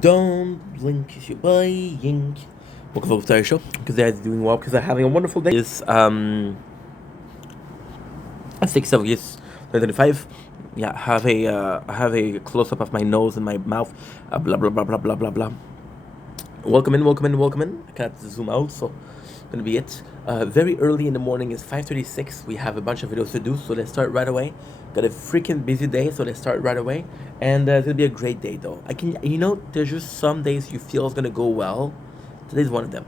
Don't blink if you're buying. Welcome to the show. Because they're doing well. Because they're having a wonderful day. It's 6th of August 2025. Yeah, I have a close up of my nose and my mouth. Blah blah blah blah blah blah blah. Welcome in, welcome in, welcome in. I can't zoom out, so gonna be it. Very early in the morning. It's 5:36. We have a bunch of videos to do, so let's start right away. Got a freaking busy day, so let's start right away. And it's gonna be a great day, though. There's just some days you feel it's gonna go well. Today's one of them.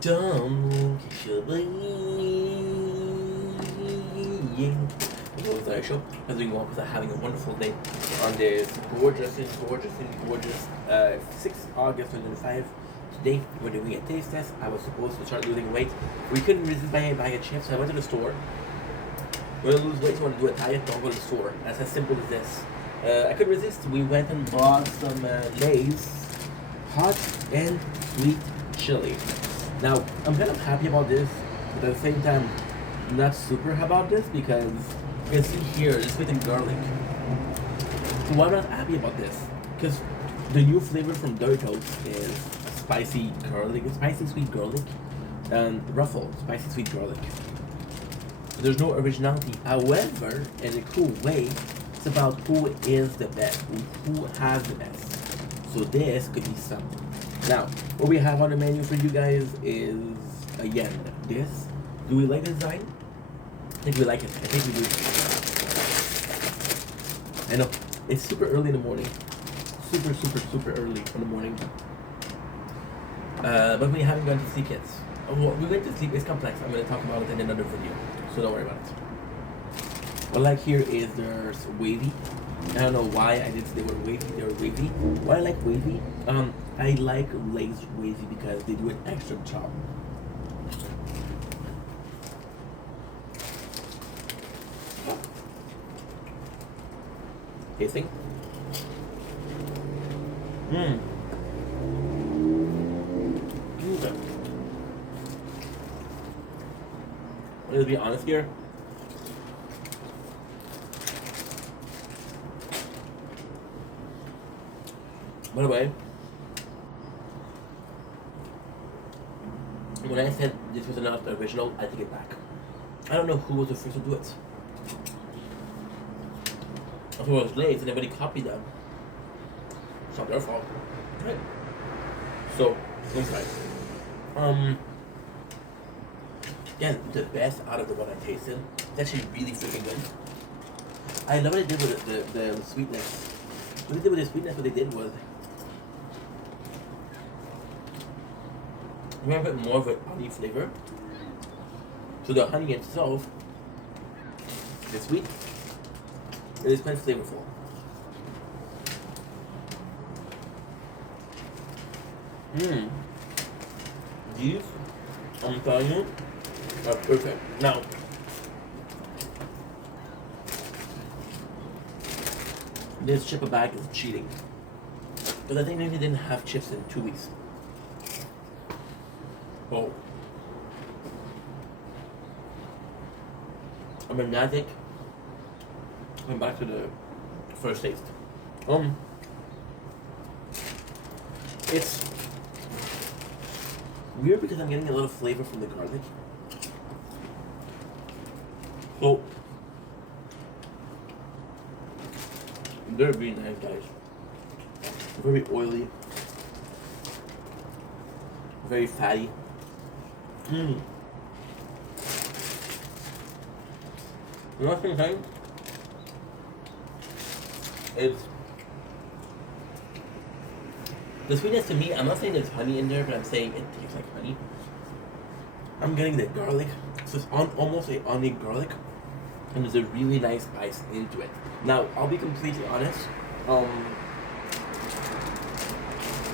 Don't kiss your Welcome to the show. I'm doing well because I'm having a wonderful day on this gorgeous 6th August 2025. Today we're doing a taste test. I was supposed to start losing weight. We couldn't resist buying a chip, so I went to the store. We're gonna lose weight, so I want to do a diet, don't go to the store. That's as simple as this. I couldn't resist. We went and bought some Lay's hot and sweet chili. Now, I'm kind of happy about this, but at the same time, I'm not super happy about this because you can see here, it's with garlic. So why am I not happy about this? Because the new flavor from Doritos is spicy sweet garlic, and Ruffles, spicy sweet garlic. There's no originality. However, in a cool way, it's about who is the best, who has the best. So this could be something. Now, what we have on the menu for you guys is, again, this. Do we like the design? I think we like it. I think we do. I know. It's super early in the morning. Super early in the morning. But we haven't gone to sleep yet. Well, we went to sleep. It's complex. I'm going to talk about it in another video. So don't worry about it. What I like here is there's wavy. I don't know why I didn't say they were wavy. They're wavy. Why I like wavy? I like Lay's wavy because they do an extra job. Tasting. Okay. Let's be honest here. By the way, when I said this was not original, I take it back. I don't know who was the first to do it. I thought it was Lay's and everybody copied them. It's not their fault. Right. So, okay. Again, the best out of the one I tasted. It's actually really freaking good. I love what they did with the sweetness. What they did with the sweetness, what they did was we have a bit more of a honey flavor. So the honey itself is sweet. It is quite flavorful. These, I'm telling you, are perfect. Now, this chip a bag is cheating. Because I think maybe they didn't have chips in 2 weeks. Oh. I'm an addict. Going back to the first taste. It's weird because I'm getting a lot of flavor from the garlic. So they're really nice, guys. Very oily, very fatty. You know what I'm saying? It's the sweetness to me. I'm not saying there's honey in there, but I'm saying it tastes like honey. I'm getting the garlic, so it's almost a onion garlic, and there's a really nice spice into it. Now, I'll be completely honest.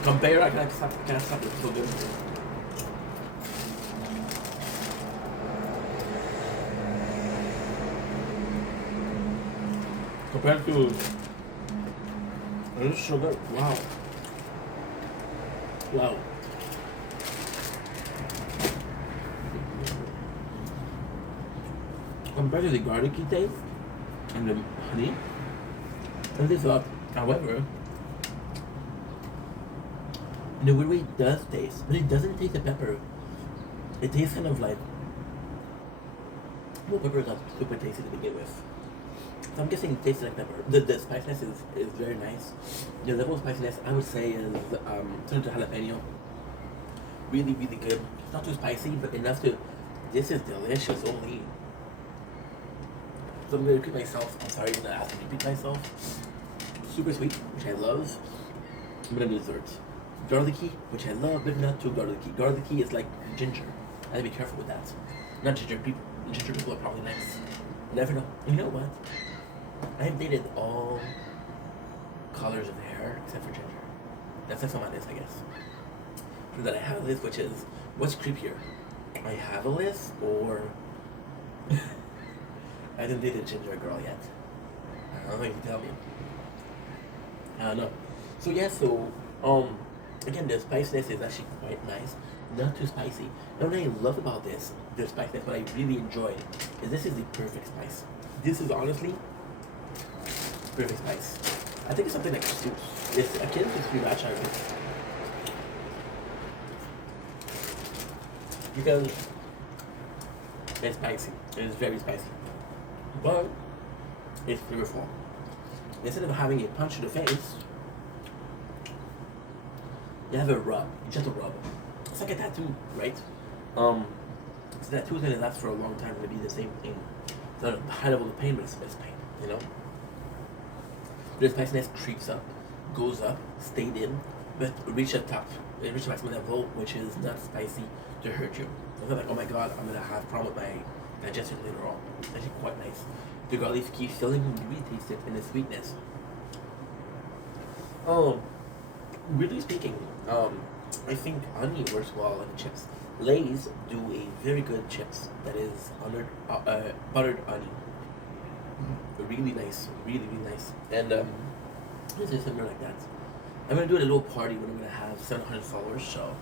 Compare, I can't stop. It's so good. Compared to this sugar, wow. Wow. Compared to the garlicky taste and the honey, and this up, however, in the weird way it does taste, but it doesn't taste the pepper. It tastes kind of like, well, pepper is not super tasty to begin with. So I'm guessing it tastes like pepper. The spiciness is very nice. The level of spiciness I would say is similar to jalapeno. Really, really good. Not too spicy, but enough to. This is delicious. Only. So I'm gonna repeat myself. I'm sorry, I'm gonna ask to repeat myself. Super sweet, which I love. I'm gonna do desserts. Garlicky, which I love, but not too garlicky. Garlicky is like ginger. I have to be careful with that. Not ginger people. Ginger people are probably nice. You never know. You know what? I've dated all colors of hair except for ginger. That's on my list, I guess. So that I have a list, which is what's creepier? I have a list, or I didn't date a ginger girl yet. I don't know if you can tell me. I don't know. So yeah, again, the spiciness is actually quite nice. Not too spicy. And what I love about this, the spiciness, what I really enjoy, is this is the perfect spice. This is honestly perfect spice. I think it's something like soup. It's akin to sriracha, because it's spicy. It's very spicy, but it's flavorful. Instead of having a punch to the face, you have a rub, just a rub. It's like a tattoo, right? So tattoos gonna last for a long time. Gonna be the same thing. It's not a high level of pain, but it's pain, you know. The spiciness creeps up, goes up, stayed in, but reach a top. It reaches a maximum level, which is not spicy to hurt you. It's not like, oh my god, I'm gonna have a problem with my digestion later on. It's actually quite nice. The garlic keeps filling when you really taste it, and the sweetness. Really speaking, I think honey works well in chips. Lay's do a very good chips that is buttered honey. Really nice, really, really nice. And it's just something like that. I'm gonna do a little party when I'm gonna have 700 followers, so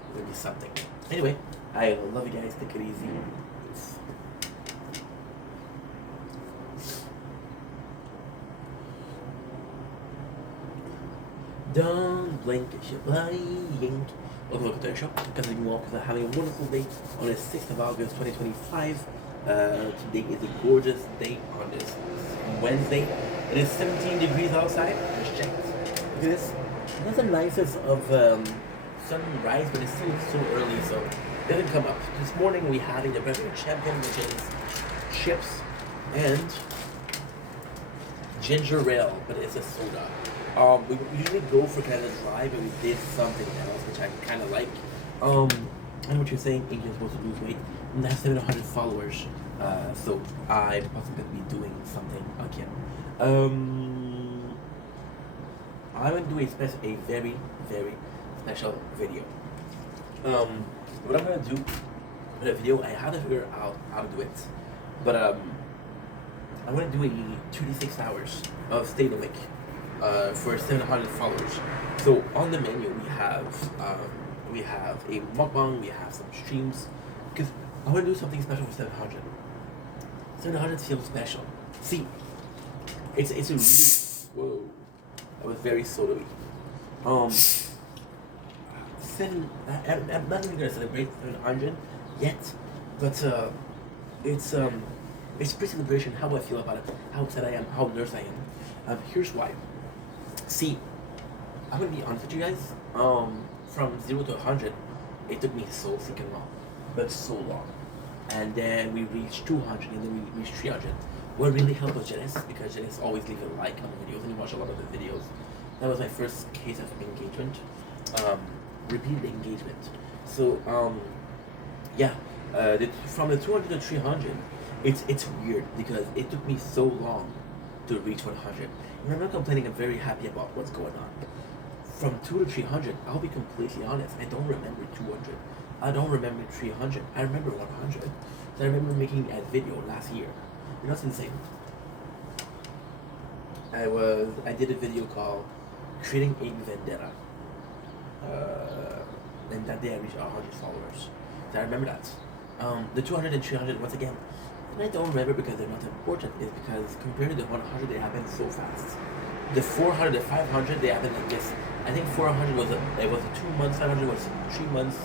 it's gonna be something. Anyway, I love you guys. Take it easy. Peace. Don't blink if you're blind. Welcome to the show. Because you walk because I'm having a wonderful day on the 6th of August 2025. Today is a gorgeous day on this Wednesday. It is 17 degrees outside. Just check. Look at this. That's the nicest of sunrise, but it's still so early, so it doesn't come up. This morning we had a Breakfast Champion, which is chips and ginger ale, but it's a soda. We usually go for kind of dry, but we did something else, which I kind of like. I know what you're saying. You're supposed to lose weight. And that's 700 followers, so I'm possibly going to be doing something again. I'm going to do a very, very special video. What I'm going to do in a video, I have to figure out how to do it, but I'm going to do a 36 hours of staying awake. For 700 followers. So on the menu we have a mukbang, we have some streams, because I want to do something special for 700. 700 feels special. See, it's a really, whoa, that was very soda-y. I'm not even gonna celebrate 700 yet, but it's pre-celebration. How I feel about it, how upset I am, how nervous I am. Here's why. See, I'm gonna be honest with you guys. From 0 to 100, it took me so freaking long, but so long. And then we reached 200, and then we reached 300. What really helped was Janice, because Janice always leaves a like on the videos, and you watch a lot of the videos. That was my first case of engagement, repeated engagement. So yeah, from the 200 to 300, it's weird because it took me so long to reach 100. And I'm not complaining. I'm very happy about what's going on. from 2 to 300, I'll be completely honest. I don't remember 200. I don't remember 300. I remember 100. So I remember making a video last year. You know what's insane? I did a video called Creating a Vendetta. And that day I reached 100 followers. So I remember that. The 200 and 300, once again, and I don't remember because they're not important, is because compared to the 100, they happened so fast. The 400, the 500, they happened like this. I think 400 was it was 2 months, 500 was 3 months.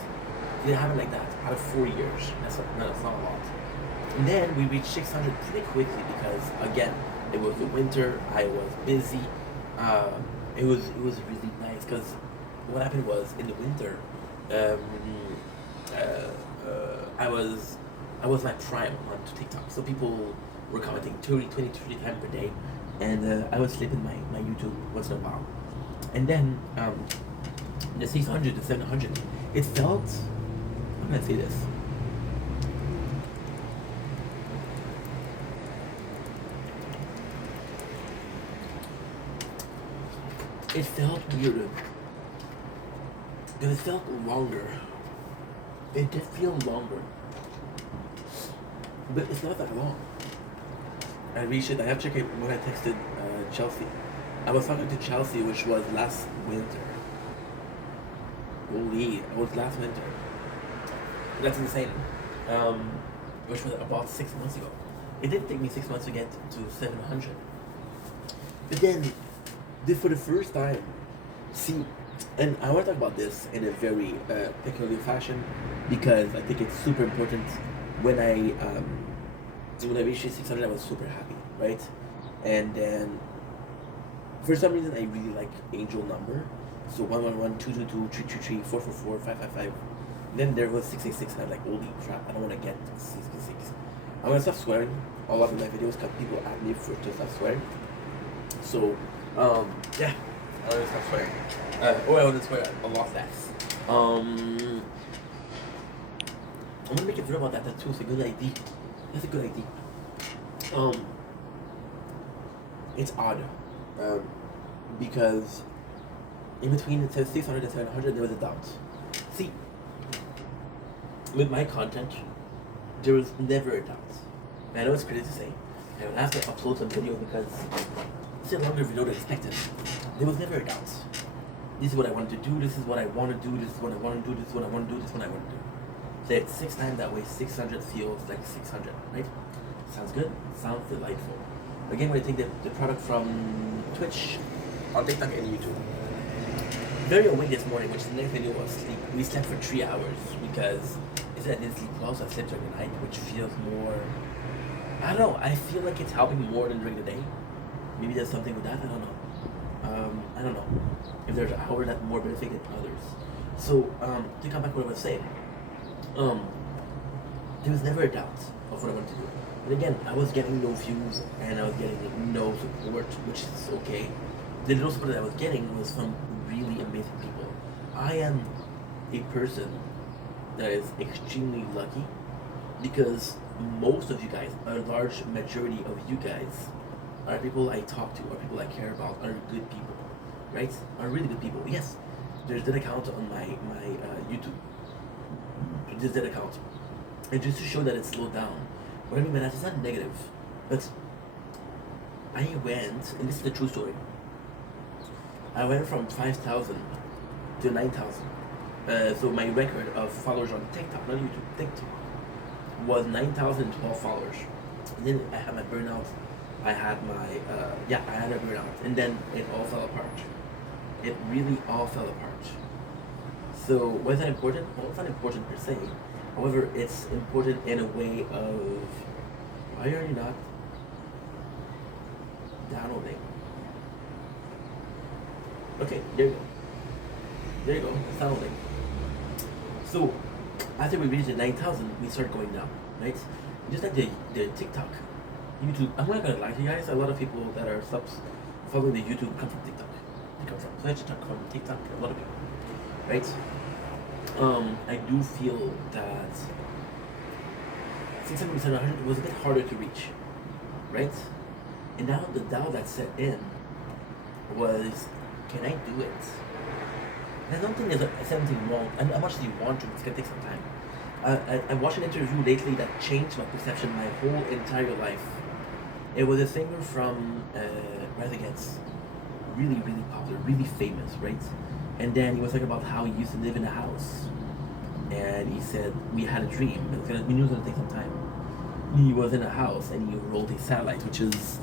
It happened like that out of 4 years. That's not a lot. And then we reached 600 pretty quickly because again, it was the winter. I was busy. It was really nice because what happened was in the winter, I was my prime on TikTok. So people were commenting 20, 30 times per day, and I would slip in my YouTube once in a while. And then the 600, the 700, it felt. I'm gonna say this. It felt weirder because it felt longer. It did feel longer, but it's not that long. I reached it. I have to check it when I texted Chelsea. I was talking to Chelsea, which was last winter. Holy, it was last winter. That's insane. Which was about 6 months ago. It did take me 6 months to get to 700. But then, for the first time, see, and I want to talk about this in a very peculiar fashion because I think it's super important. When I reached 600, I was super happy, right? And then, for some reason, I really like angel number. So 111, 222, 333, 444, 555. Then there was 666, and I'm like, holy crap, I don't want to get 666. I'm gonna stop swearing all of my videos because people ask me to stop swearing. So, yeah, I'm gonna stop swearing. I want to swear a lot less. I'm gonna make a video about that too. It's a good idea. That's a good idea. It's odd, because in between it says 600 and 700, there was a doubt. See, with my content, there was never a doubt. And I know it's crazy to say. I would have to upload some video because it's a longer video than expected. There was never a doubt. This is what I wanted to do, this is what I want to do, this is what I want to do, this is what I want to do, this is what I want to do. Say it 6 times that way, 600 feels like 600, right? Sounds good? Sounds delightful. Again, when I take the product from Twitch, on TikTok and YouTube. Very awake this morning, which the next video was sleep. We slept for 3 hours because instead I didn't sleep well, so I slept during the night, which feels more, I don't know, I feel like it's helping more than during the day. Maybe there's something with that, I don't know. I don't know if there's an hour that more benefit than others. So, to come back to what I was saying, there was never a doubt of what I wanted to do. But again, I was getting no views and I was getting no support, which is okay. The little support that I was getting was from really amazing people. I am a person that is extremely lucky because most of you guys, a large majority of you guys, are people I talk to, are people I care about, are good people, right? Are really good people. Yes, there's that account on my YouTube. There's that account. And just to show that it's slowed down, what I mean by that is not negative, but I went, and this is the true story, I went from 5,000 to 9,000. So my record of followers on TikTok, not YouTube, TikTok, was 9,012 followers. And then I had my burnout. I had I had a burnout, and then it all fell apart. It really all fell apart. So was that important? Well, it's not important per se. However, it's important in a way of, why are you not downloading? Okay, there you go. There you go, it's downloading. So after we reached the 9,000, we started going down, right? Just like the TikTok. YouTube, I'm not gonna lie to you guys, a lot of people that are following the YouTube come from TikTok. They come from Twitch, come from TikTok, a lot of people, right? I do feel that 600, 700 was a bit harder to reach, right? And now the doubt that set in was, can I do it? And I don't think there's anything wrong. And how much do you want to? It's gonna take some time. I watched an interview lately that changed my perception my whole entire life. It was a singer from Rise Against, really, really popular, really famous, right? And then he was talking about how he used to live in a house, and he said we had a dream. We knew it was gonna take some time. He was in a house and he wrote a satellite, which is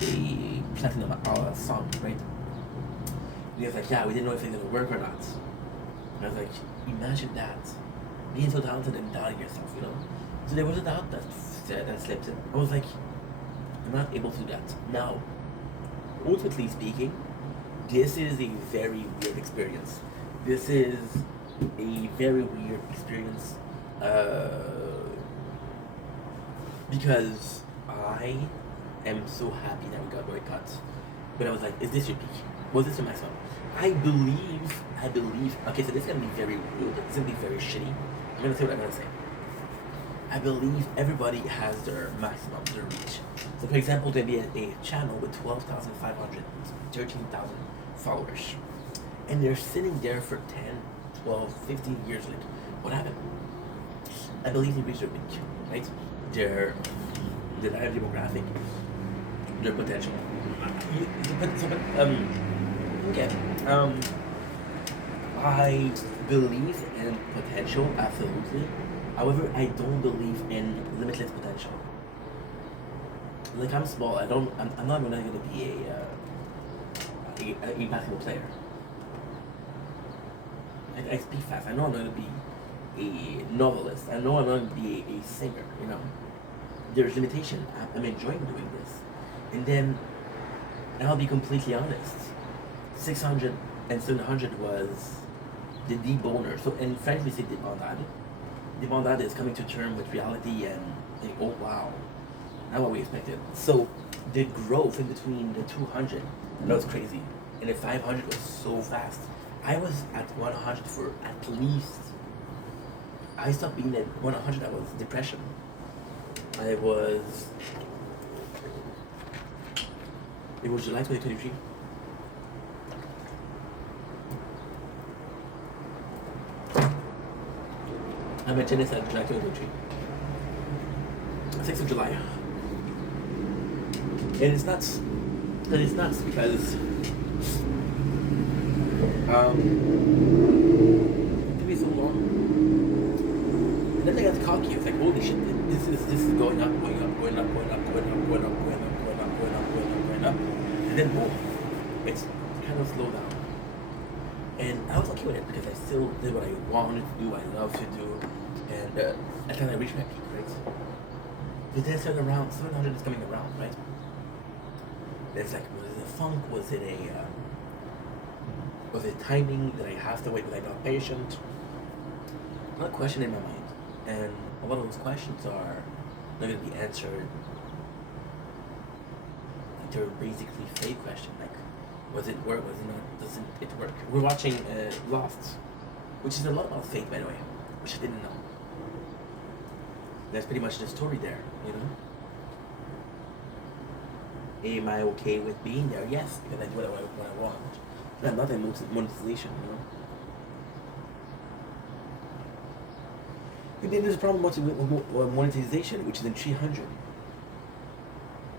a platinum song, right? And he was like, yeah, we didn't know if it was gonna work or not. And I was like, imagine that, being so talented and doubting yourself, you know. So there was a doubt that slipped in. I was like, I'm not able to do that. Now, ultimately speaking, this is a very weird experience. This is a very weird experience because I am so happy that we got boycott. But I was like, is this your peak? Was this your maximum? I believe, okay, so this is gonna be very rude, it's gonna be very shitty. I'm gonna say what I'm gonna say. I believe everybody has their maximum, their reach. So for example, there'd be a channel with 12,500, 13,000 followers. And they're sitting there for 10, 12, 15 years. Like, what happened? I believe they reached their peak, right? Their live demographic, their potential. Okay. I believe in potential, absolutely. However, I don't believe in limitless potential. Like I'm small. I'm not gonna be a basketball player. I speak fast. I know I'm gonna be a novelist. I know I'm gonna be a singer. You know, there's limitation. I'm enjoying doing this, and then I'll be completely honest. 600 and 700 was the deboner. So, and frankly, say debandade. Debandade is coming to terms with reality and think, oh wow, not what we expected. So the growth in between the 200, that was crazy, and the 500 was so fast. I was at 100 for at least. I stopped being at 100. I was depression. It was July 2023. I met Janice at July 2023. 6th of July. And it's nuts. And it's nuts because it took me so long. And then I got cocky. I was like, holy shit, this is going up, going up, going up, going up, going up, going up, going up, going up, going up, going up, going up. And then boom, it's kind of slowed down. And I was okay with it because I still did what I wanted to do, I love to do. And I kind of reached my peak, right? But then 700 is coming around, right? It's like, was it a funk? Was it timing? Did I have to wait? Was I not patient? A lot of questions in my mind. And a lot of those questions are not going to be answered. They're basically fake questions. Like, was it work? Was it not? Doesn't it work? We're watching Lost, which is a lot about fate, by the way, which I didn't know. That's pretty much the story there, you know. Am I okay with being there? Yes, because I do what I want. But I'm not in monetization, you know. But then there's a problem with monetization, which is in 300.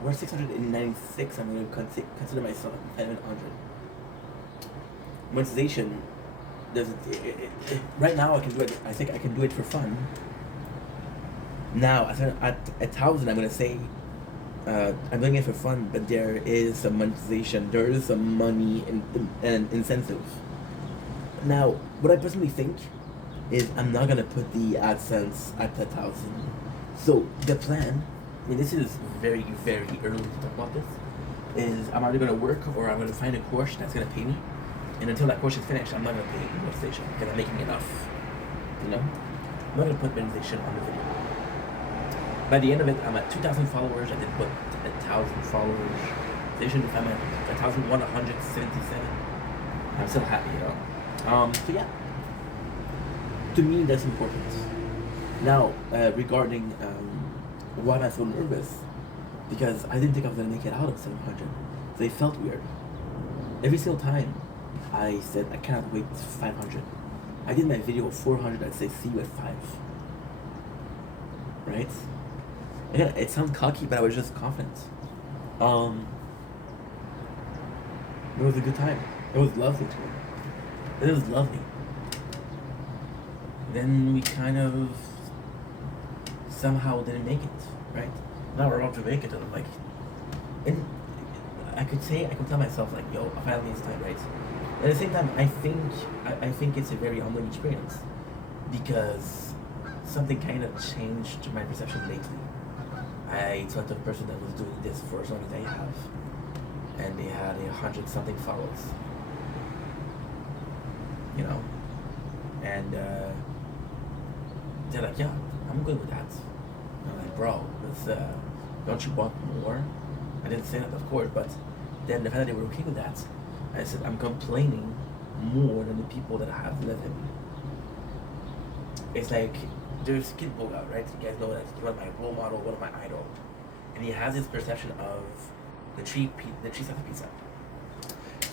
We're 696. I'm going to consider myself 700. Monetization doesn't. Right now, I can do it. I think I can do it for fun. Now, at 1,000, I'm going to say I'm doing it for fun, but there is some monetization. There is some money and incentive. Now, what I personally think is I'm not going to put the AdSense at 1,000. So the plan. I mean, this is very, very early to talk about this, is I'm either going to work or I'm going to find a course that's going to pay me. And until that course is finished, I'm not going to pay monetization because I'm making enough. You know? I'm not going to put monetization on the video. By the end of it, I'm at 2,000 followers. I did put 1,000 followers. If I'm at 1,177, I'm still happy, you know? So yeah. To me, that's important. Now, regarding why am I so nervous? Because I didn't think I was going to make it out of 700. So it felt weird. Every single time I said I cannot wait 500. I did my video of 400. I say see you at 5. Right? Yeah, it sounds cocky, but I was just confident. It was a good time. It was lovely too. It was lovely. Then we kind of somehow didn't make it, right? Now we're about to make it, and I'm like, and I could tell myself like, yo, finally it's time, right? At the same time, I think it's a very humbling experience because something kind of changed my perception lately. I talked to a person that was doing this for as long as I have, and they had 100 something followers, you know, and they're like, yeah, I'm good with that. I'm like, bro, don't you want more? I didn't say that, of course, but then the fact that they were okay with that, I said, I'm complaining more than the people that have led him. It's like, there's Kid Boga, right? You guys know that he's one of my role model, one of my idol. And he has this perception of the tree slicer pizza.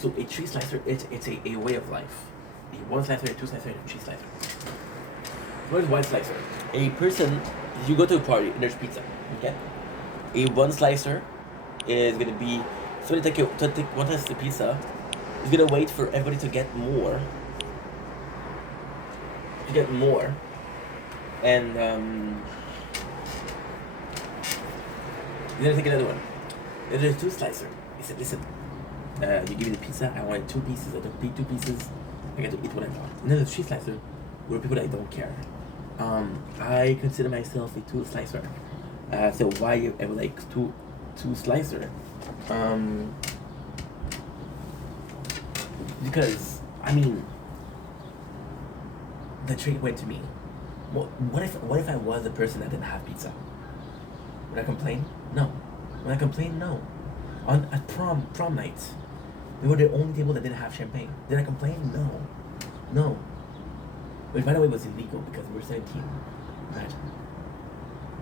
So a tree slicer, it's a way of life. A one slicer, a two slicer, and a tree slicer. What is one slicer? A person, you go to a party and there's pizza, okay? A one slicer is gonna be, so to take one slice of pizza, he's gonna wait for everybody to get more. And you're gonna take another one. Then there's two slicer. He said, listen, you give me the pizza, I wanted 2 pieces, I took 2 pieces, I get to eat what I want. And then there's 3 slicer, where people that don't care. I consider myself a 2 slicer. So why I would like two slicer? Because I mean, the treat went to me. What if I was a person that didn't have pizza? Would I complain? No. Would I complain? No. At prom night, we were the only table that didn't have champagne. Did I complain? No. Which, by the way, was illegal because we were 17, right?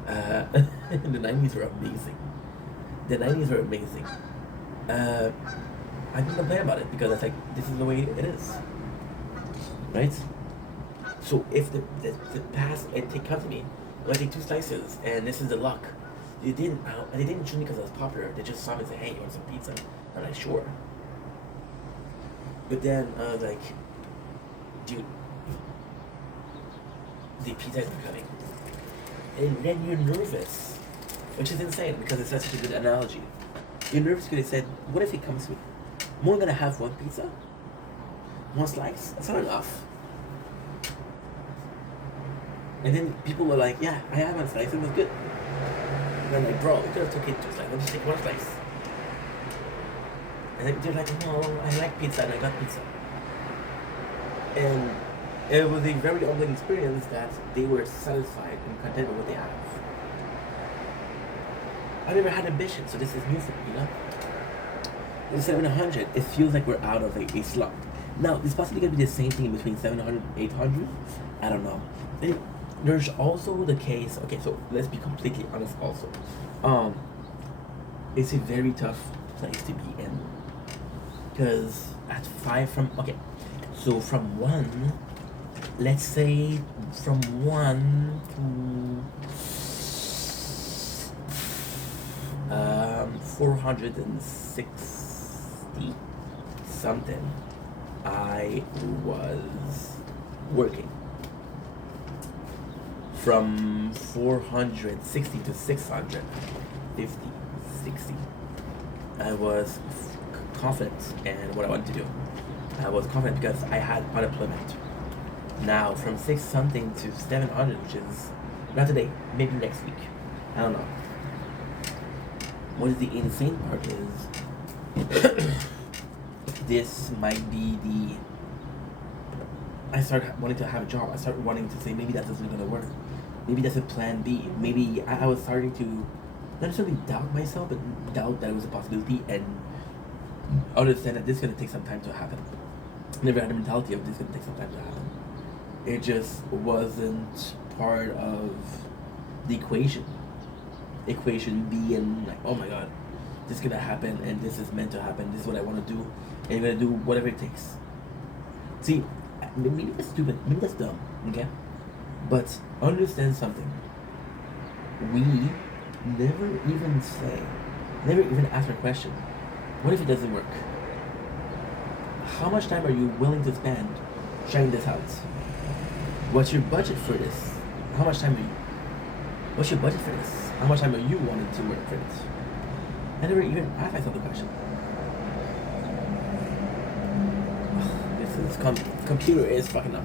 The 90s were amazing. I didn't complain about it because I was like, this is the way it is, right? So if the past, it comes to me, I take 2 slices, and this is the luck. They didn't choose me because I was popular. They just saw me and said, hey, you want some pizza? I'm like, sure. But then I was like, dude, the pizza is coming. And then you're nervous, which is insane because it's such a good analogy. You're nervous because they said, what if it comes to me? I'm only gonna have 1 pizza? 1 slice? That's not enough. And then people were like, yeah, I had 1 slice, it was good. And I'm like, bro, you could have took it 2 slices, let me just take 1 slice. And they're like, no, I like pizza and I got pizza. And it was a very humbling experience that they were satisfied and content with what they have. I never had ambition, so this is new for me, you know? In 700, it feels like we're out of a slump. Now, it's possibly going to be the same thing between 700 and 800. I don't know. And there's also the case, okay, so let's be completely honest also. It's a very tough place to be in. Because at 5 from, okay, so from 1, let's say from 1 to 460 something, I was working. From 460 to 650, 60, I was confident in what I wanted to do. I was confident because I had unemployment. Now, from 6 something to 700, which is not today, maybe next week. I don't know. What is the insane part is this might be I started wanting to have a job. I started wanting to say maybe that isn't gonna work. Maybe that's a plan B. Maybe I was starting to not necessarily doubt myself, but doubt that it was a possibility and understand that this is gonna take some time to happen. Never had the mentality of this is gonna take some time to happen. It just wasn't part of the equation. Equation being like, oh my god, this is gonna happen and this is meant to happen. This is what I want to do, and I'm gonna do whatever it takes. See, maybe that's stupid, maybe that's dumb, okay? But understand something. We never even say, never even ask a question. What if it doesn't work? How much time are you willing to spend trying this out? What's your budget for this? How much time are you? What's your budget for this? How much time are you wanting to work for this? I never even asked myself the question. This computer is fucking up.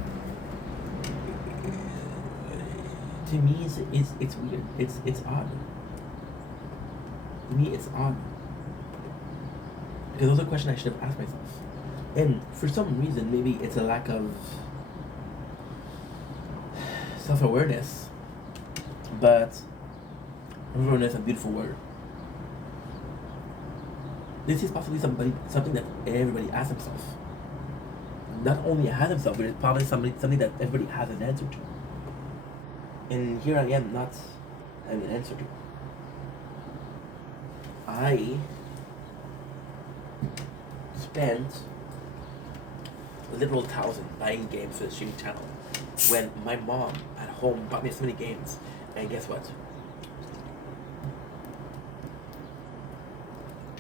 To me, it's weird. It's odd. To me, it's odd. Because those are questions I should have asked myself. And for some reason, maybe it's a lack of self-awareness. But awareness is a beautiful word. This is possibly something that everybody asks themselves. Not only has himself, but it's probably something that everybody has an answer to. And here I am not having an answer to. I spent a literal $1,000 buying games for the streaming channel when my mom at home bought me so many games. And guess what?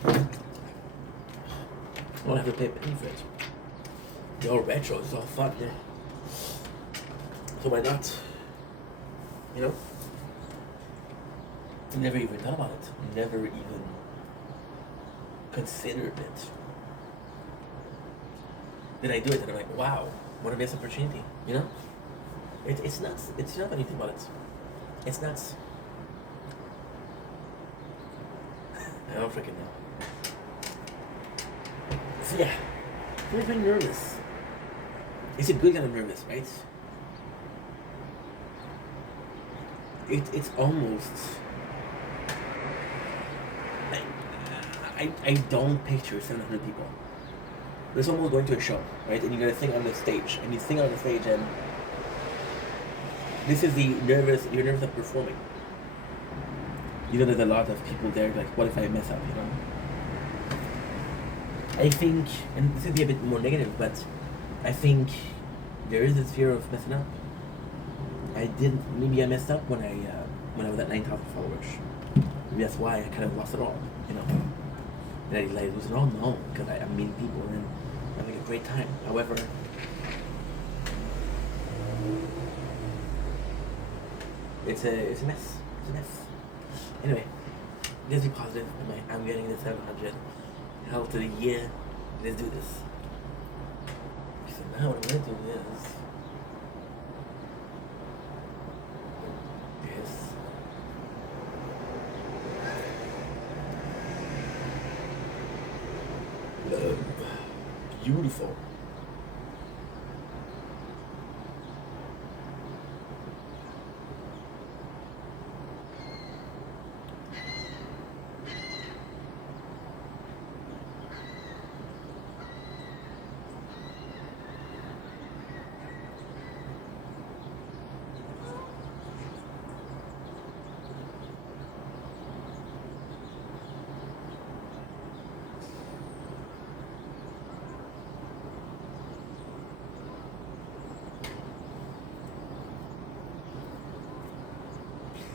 I don't have to pay a penny for it. They're all retro, it's all fun, yeah. So why not? You know? Never even thought about it. Never even considered it. Then I do it and I'm like, wow, what a missed opportunity, you know? It's nuts. It's not when you think about it. It's nuts. I don't freaking know. So yeah, I'm very nervous. It's a good kind of nervous, right? It's almost I don't picture 700 people. It's almost going to a show, right? And you gotta sing on the stage, and you sing on the stage, and this is you're nervous of performing. You know, there's a lot of people there, like, what if I mess up, you know? I think, and this would be a bit more negative, but I think there is this fear of messing up. Maybe I messed up when I was at 9,000 followers. Maybe that's why I kind of lost it all, you know? And I like lose it all? No, because I'm meeting people and I'm having a great time. However, it's a mess. It's a mess. Anyway, let's be positive. I'm getting the 700. Hell to the year. Let's do this. So now what I'm gonna do is beautiful.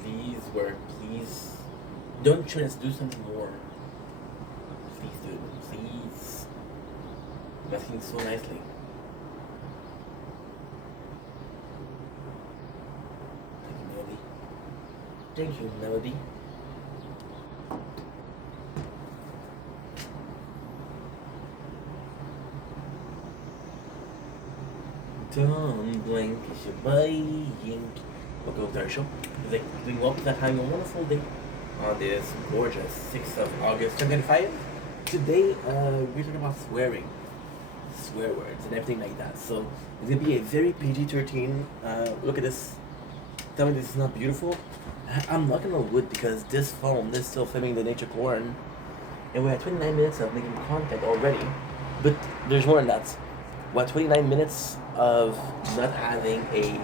Please work, please. Don't try to do something more. Please do, please. You're asking so nicely. Thank you, Melody. Thank you, Melody. Don't blink, it's your buying. Welcome to our show. It's like doing well, that having a wonderful day on this gorgeous 6th of August 2025. Today, we're talking about swearing, swear words, and everything like that. So it's gonna be a very PG-13. Look at this. Tell me this is not beautiful. I'm knocking on wood because this phone is still filming the nature corn, and we're at 29 minutes of making content already. But there's more than that. We're at 29 minutes of not having a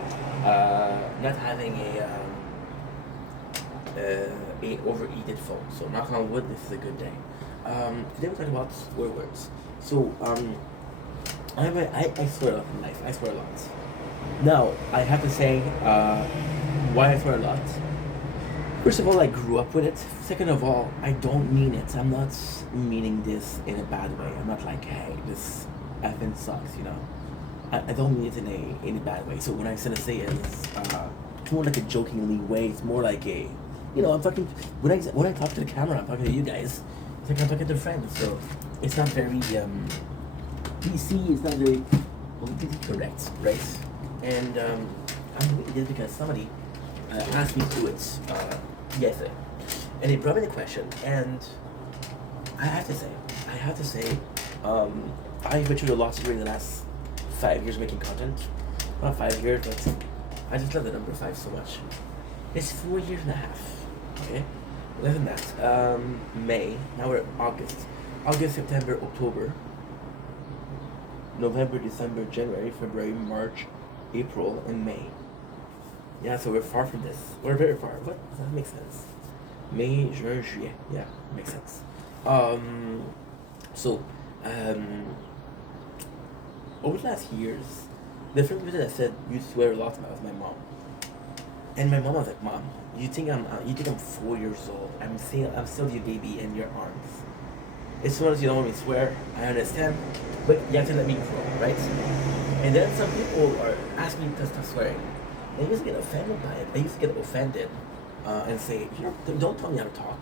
overheated phone. So knock on wood, this is a good day. Today we're talking about swear words. So I swear a lot in life. I swear a lot. Now, I have to say why I swear a lot. First of all, I grew up with it. Second of all, I don't mean it. I'm not meaning this in a bad way. I'm not like, hey, this effing sucks, you know. I don't mean it in a bad way. So when I say it, it's more like a jokingly way. It's more like a, you know, I'm talking when I talk to the camera, I'm talking to you guys. It's like I'm talking to friends. So it's not very PC. It's not very politically correct, right? And I'm doing this because somebody asked me to do it yesterday, and it brought me the question. And I have to say, I went through a lot during the last 5 years making content. Not 5 years, but I just love the number 5 so much. It's 4 years and a half. Okay, less than that. May. Now we're August. August, September, October, November, December, January, February, March, April, and May. Yeah, so we're far from this. We're very far. What? Does that make sense? May, Juin, Juillet. Yeah, makes sense. So, over the last years, the first person that said you swear a lot about was my mom. And my mom was like, "Mom, you think I'm 4 years old? I'm still your baby in your arms. As soon as you don't want me to swear, I understand, but you have to let me grow, right?" And then some people are asking me to stop swearing. And I used to get offended by it. I used to get offended and say, you know, don't tell me how to talk.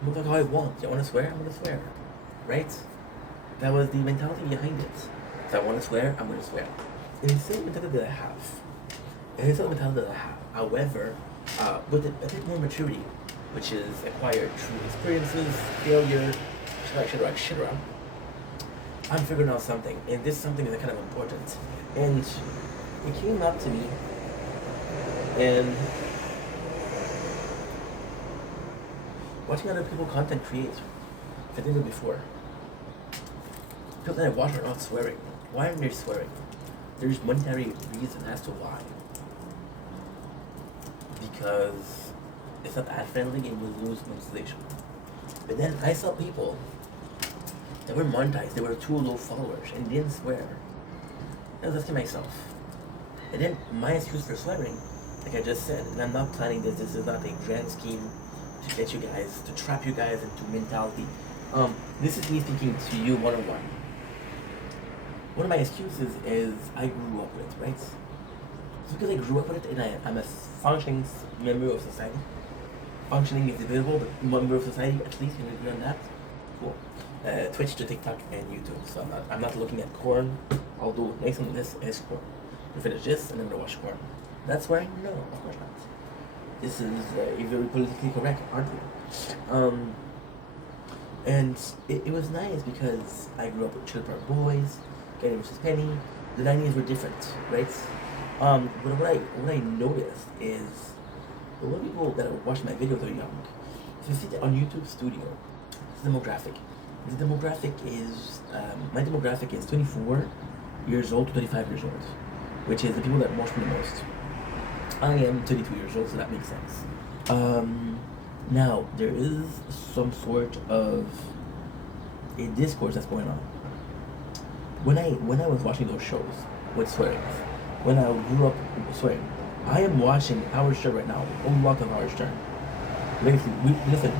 I'm talk how I want. You want to swear? I'm going to swear, right? That was the mentality behind it. If I want to swear, I'm going to swear. And it's still the mentality that I have. And it's still the mentality that I have. However, with a bit more maturity, which is acquired through experiences, failure, etc., I'm figuring out something. And this something is kind of important. And it came up to me, and watching other people content create, I did it before. People that I watch are not swearing. Why aren't they swearing? There's monetary reason as to why. Because it's not ad friendly and you lose monetization. But then I saw people that were monetized, they were too low followers and didn't swear. I was asking myself. And then my excuse for swearing, like I just said, and I'm not planning this is not a grand scheme to get you guys, to trap you guys into mentality. This is me speaking to you one-on-one. One of my excuses is I grew up with it, right? It's because I grew up with it and I'm a functioning member of society. Functioning is debatable, but member of society, at least, can we agree on that? Cool. Twitch to TikTok and YouTube. So I'm not looking at corn, although next on this is corn. We finish this and then we'll watch corn. That's where I know, of course not. This is very politically correct, aren't we? And it was nice because I grew up with Trailer Park Boys, Kenny vs. Penny. The 90s were different, right? But what I noticed is a lot of people that are watching my videos are young. If you see it on YouTube Studio, it's demographic. The demographic is my demographic is 24 years old to 35 years old, which is the people that watch me the most. I am 32 years old, so that makes sense. Now, there is some sort of a discourse that's going on. When I was watching those shows with swearing, when I grew up swearing, I am watching Howard Stern right now, a lot of Howard Stern. Listen,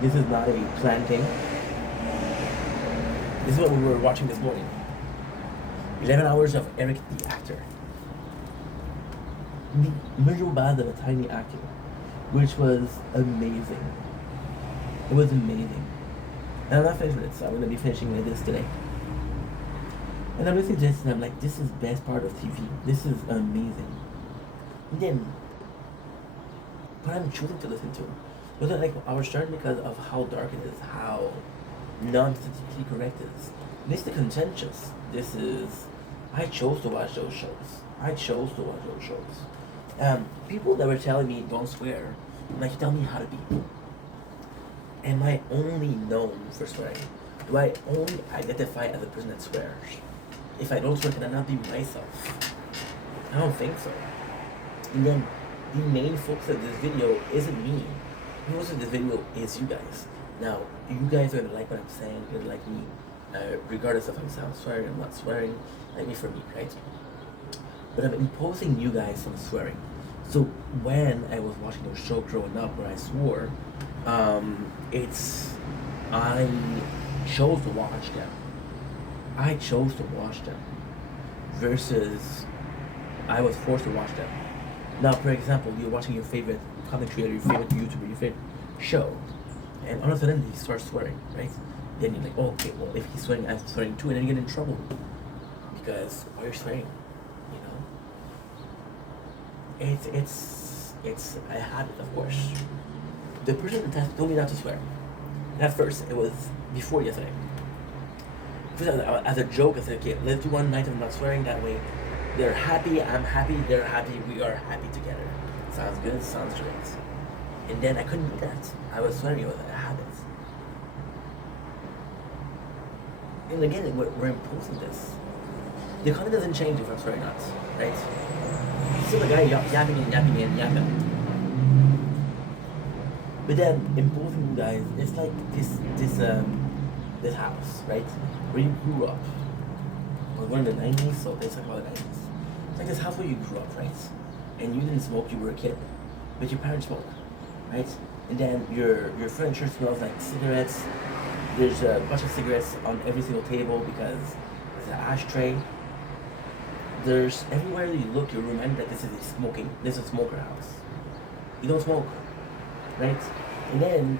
this is not a planned thing. This is what we were watching this morning. 11 hours of Eric the actor. The visual band of a tiny actor, which was amazing. It was amazing. And I'm not finished with it, so I'm going to be finishing with this today. And I'm listening to this and I'm like, this is the best part of TV. This is amazing. And then, but I'm choosing to listen to. Was it like Howard Stern because of how dark it is, how non-statistically correct it is. This is the contentious. This is, I chose to watch those shows. People that were telling me don't swear, like, tell me how to be. Am I only known for swearing? Do I only identify as a person that swears? If I don't swear, can I not be myself? I don't think so. And then the main focus of this video isn't me. The focus of this video is you guys. Now, you guys are gonna like what I'm saying, you're gonna like me. regardless of if I'm swearing, I'm not swearing, like me for me, right? But I'm imposing you guys some swearing. So when I was watching those shows growing up where I swore, it's I chose to watch them. I chose to watch them versus I was forced to watch them. Now, for example, you're watching your favorite content creator, your favorite YouTuber, your favorite show, and all of a sudden he starts swearing, right? Then you're like, oh, okay, well, if he's swearing, I'm swearing too, and then you get in trouble because why are you swearing? You know, it's a habit, of course. The person that told me not to swear. At first, it was before yesterday. First, as a joke, I said, okay, let's do one night of not swearing. That way, they're happy, I'm happy, they're happy, we are happy together. Sounds good, sounds great. And then I couldn't do that. I was swearing, it was a habit. And again, we're imposing this. The content doesn't change if I'm swearing or not, right? Still the guy yapping and yapping and yapping. But then imposing you guys, it's like this house, right? Where you grew up. We're in the 90s, so let's talk about the 90s. It's like this house where you grew up, right? And you didn't smoke, you were a kid. But your parents smoked, right? And then your furniture smells like cigarettes. There's a bunch of cigarettes on every single table because there's an ashtray. There's everywhere you look, you're reminded that this is a smoker house. You don't smoke, right? And then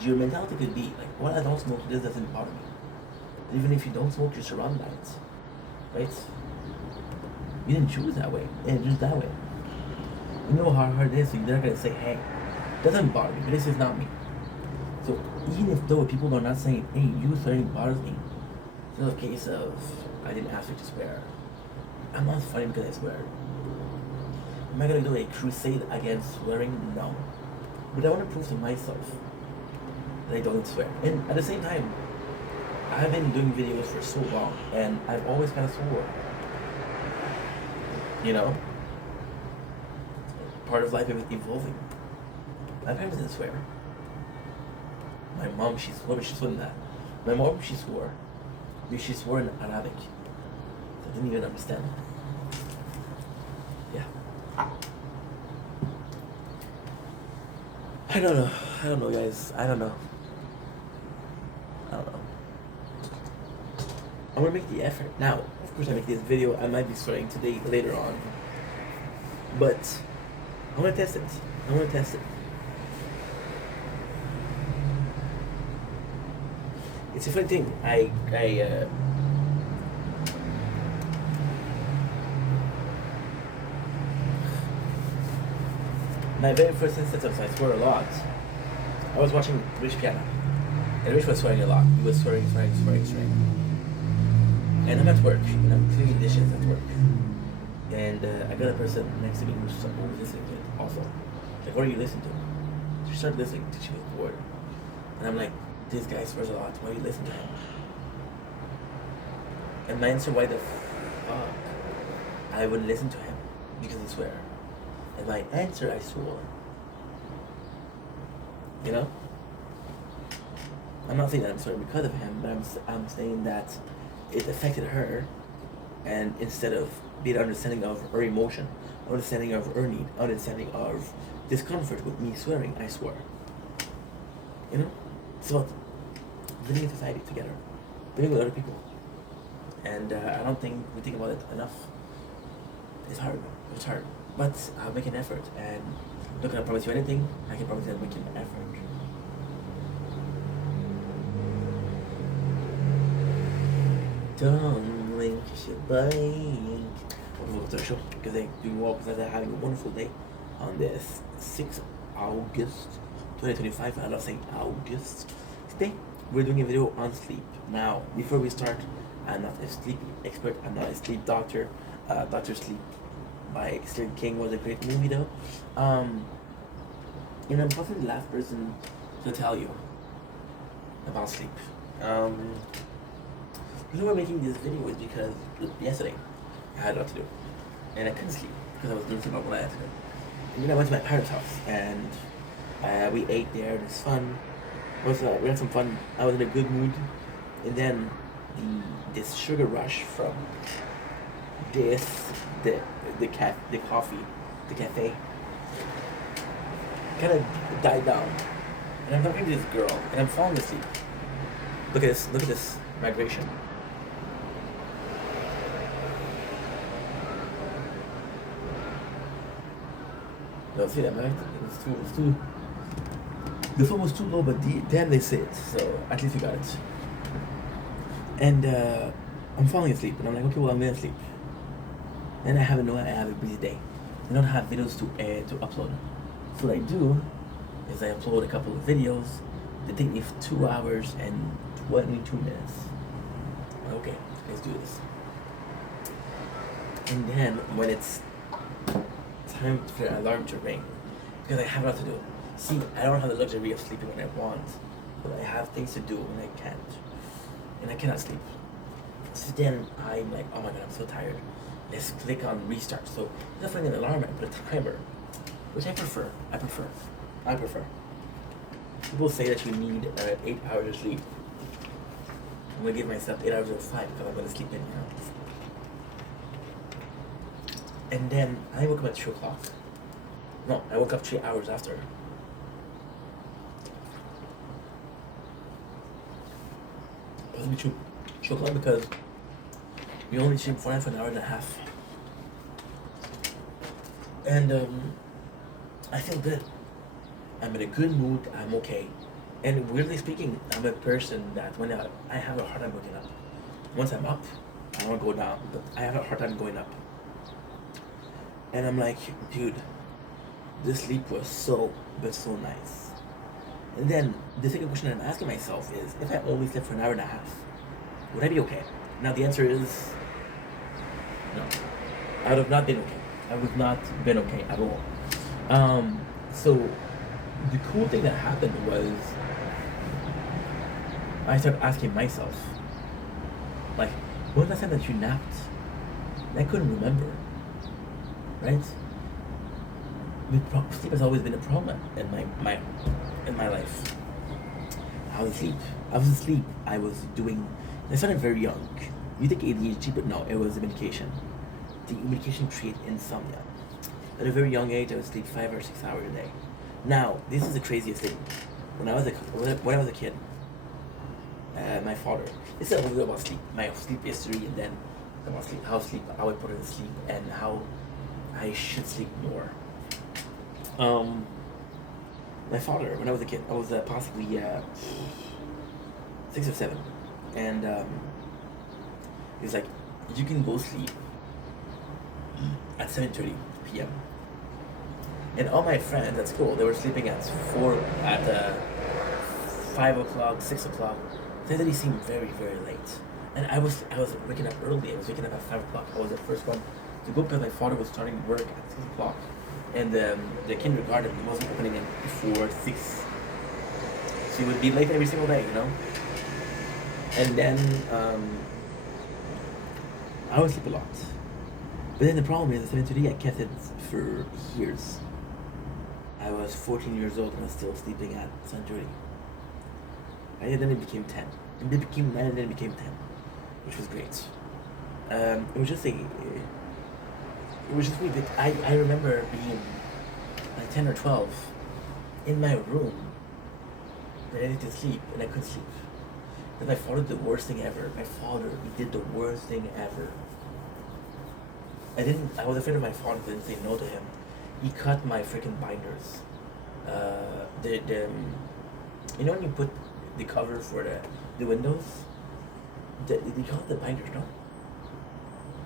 your mentality could be like, well, I don't smoke, this doesn't bother me. Even if you don't smoke, you're surrounded by it, right? You didn't choose that way, and it's just that way. You know how hard it is, so you're not gonna say, hey, doesn't bother me, but this is not me. So even if though people are not saying, hey, you swearing bothers me, it's not a case of, I didn't ask you to swear. I'm not funny because I swear. Am I gonna do a crusade against swearing? No. But I want to prove to myself that I don't swear. And at the same time, I've been doing videos for so long, and I've always kind of swore. You know? Part of life is evolving. My parents didn't swear. My mom, she swore in that. My mom, she swore. She swore in Arabic. I didn't even understand. Yeah. I don't know, guys. I don't know. I'm gonna make the effort. Now, of course, I make this video. I might be swearing today, later on. But I wanna test it. It's a funny thing. My very first instance of I swear a lot, I was watching Rich Piana. And Rich was swearing a lot. He was swearing. And I'm at work, and I'm cleaning dishes at work. And I got a person next to me who's listening to it also. Like, what are you listening to? She started listening to, she was bored. And I'm like, this guy swears a lot, why do you listen to him? And my answer, why the fuck I would listen to him? Because he swear. And my answer, I swore. You know? I'm not saying that I'm swearing because of him, but I'm saying that it affected her, and instead of being understanding of her emotion, understanding of her need, understanding of discomfort with me swearing, I swore. You know? It's about living in society together, living with other people. And I don't think we think about it enough. It's hard, but I'll make an effort, and I'm not gonna promise you anything. I can promise you I'll make an effort. Don't blink, you should blink. Welcome to the show, because they're doing well, because they're having a wonderful day on this 6th August 2025. I love saying August. Today, we're doing a video on sleep. Now, before we start, I'm not a sleep expert, I'm not a sleep doctor. Dr. Sleep by Stephen King was a great movie though. And I'm probably the last person to tell you about sleep. The reason we're making this video is because yesterday I had a lot to do and I couldn't sleep because I was doing something what I had to do. And then I went to my parents' house and we ate there. It was fun. We had some fun. I was in a good mood, and then this sugar rush from this the coffee, the cafe, kind of died down. And I'm talking to this girl, and I'm falling asleep. Look at this migration. No, see that, man? It's too. The phone was too low, but damn, they say it. So at least we got it. And I'm falling asleep, and I'm like, okay, well, I'm gonna sleep. Then I have a busy day. I don't have videos to upload. So what I do is I upload a couple of videos. They take me 2 hours and 22 minutes. Okay, let's do this. And then when it's time for the alarm to ring, because I have a lot to do. See, I don't have the luxury of sleeping when I want, but I have things to do when I can't, and I cannot sleep. So then I'm like, oh my god, I'm so tired. Let's click on restart. So instead of an alarm, I put a timer, which I prefer. People say that you need 8 hours of sleep. I'm gonna give myself 8 hours of 5 because I'm gonna sleep in now. And then I woke up at 2 o'clock. No, I woke up 3 hours after. Possibly 2 o'clock because we only sleep for an hour and a half. And I feel good. I'm in a good mood. I'm okay. And weirdly speaking, I'm a person that when I have a hard time waking up. Once I'm up, I don't want to go down, but I have a hard time going up. And I'm like, dude, this sleep was so nice. And then the second question I'm asking myself is, if I only slept for an hour and a half, would I be okay? Now the answer is no. I would have not been okay. I would not been okay at all. So the cool thing that happened was I started asking myself, like, when was the time that you napped? And I couldn't remember. Right? Sleep has always been a problem in my life. I was asleep. I started very young. You think ADHD, but no, it was the medication. The medication created insomnia. At a very young age, I would sleep 5 or 6 hours a day. Now, this is the craziest thing. When I was a kid, my father, this is a little bit about sleep, my sleep history, and then about sleep, how I put it to sleep, and how I should sleep more. My father, when I was a kid, I was possibly 6 or 7, and he was like, "You can go sleep at 7:30 p.m." And all my friends at school, they were sleeping at 5 o'clock, 6 o'clock. That didn't seem very, very late. And I was waking up early. I was waking up at 5 o'clock. I was the first one to go because my father was starting work at 6 o'clock. And the kindergarten wasn't opening before 6. So he would be late every single day, you know? And then I would sleep a lot. But then the problem is, at 7:30, I kept it for years. I was 14 years old and I was still sleeping at 7:30. And then it became 10. And then it became 9 and then it became 10. Which was great. It was just weird. I remember being like 10 or 12 in my room, ready to sleep, and I couldn't sleep. And my father did the worst thing ever. He did the worst thing ever. I was afraid of my father, didn't say no to him. He cut my freaking binders. You know when you put the cover for the windows? They call it the binders, no?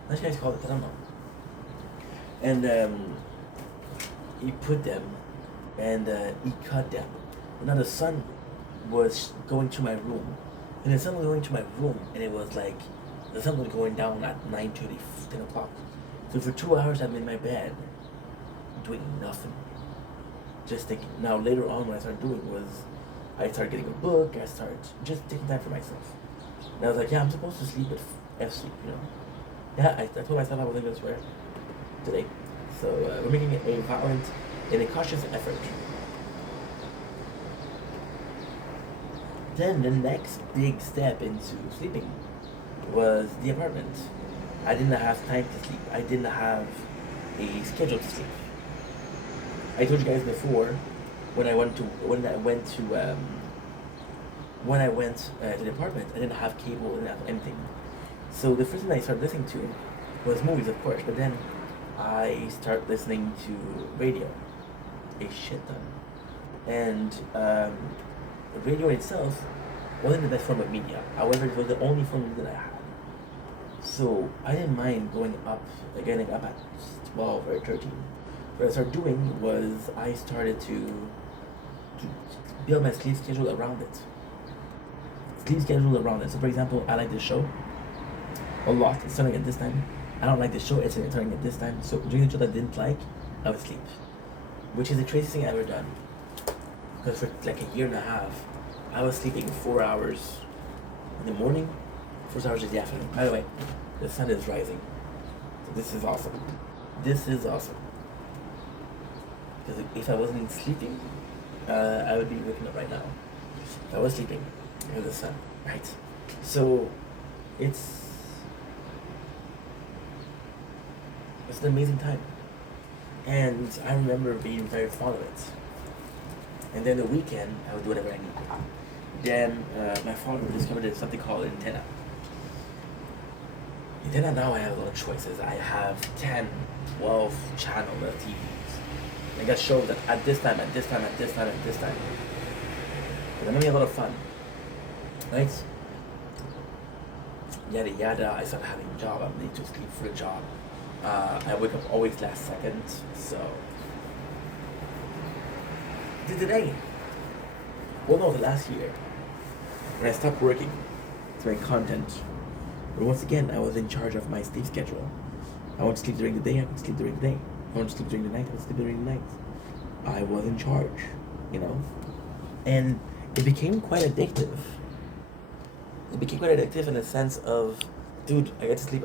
What you guys call it? I don't know. And he put them, and he cut them. And now the sun was going to my room, and the sun was going to my room, and it was like the sun was going down at 9:30, 10 o'clock. So for 2 hours I'm in my bed, doing nothing, just thinking. Now later on, what I started doing was I started getting a book. I started just taking time for myself. And I was like, yeah, I'm supposed to sleep, but F sleep, you know. Yeah, I told myself I wasn't going to swear today. So we're making it a violent and a cautious effort. Then the next big step into sleeping was the apartment. I didn't have time to sleep. I didn't have a schedule to sleep. I told you guys before when I went to the apartment, I didn't have cable, I didn't have anything. So the first thing I started listening to was movies, of course, but then I started listening to radio, a shit ton. And radio itself wasn't the best form of media. However, it was the only form that I had. So I didn't mind getting up at 12 or 13. What I started doing was I started to build my sleep schedule around it. Sleep schedule around it. So for example, I like this show a lot. It's starting at this time. I don't like the show. It's starting at this time. So during the show that I didn't like, I would sleep, which is the craziest thing I've ever done. Because for like a year and a half, I was sleeping 4 hours in the morning, 4 hours in the afternoon. By the way, the sun is rising. So this is awesome. This is awesome. Because if I wasn't sleeping, I would be waking up right now. If I was sleeping, because of the sun, right? So it's an amazing time. And I remember being very fond of it. And then the weekend, I would do whatever I need. Then my father discovered something called antenna. Antenna, now I have a lot of choices. I have 10, 12 channels of TVs. I got shows that at this time, at this time, at this time, at this time. And I'm having a lot of fun. Right? Yada yada, I started having a job. I'm late to sleep for a job. I wake up always last second, so today, well no, the last year, when I stopped working to make content, but once again, I was in charge of my sleep schedule. I want to sleep during the day, I could sleep during the day. I want to sleep during the night, I could sleep during the night. I was in charge, you know? And it became quite addictive. It became quite addictive in the sense of, dude, I get to sleep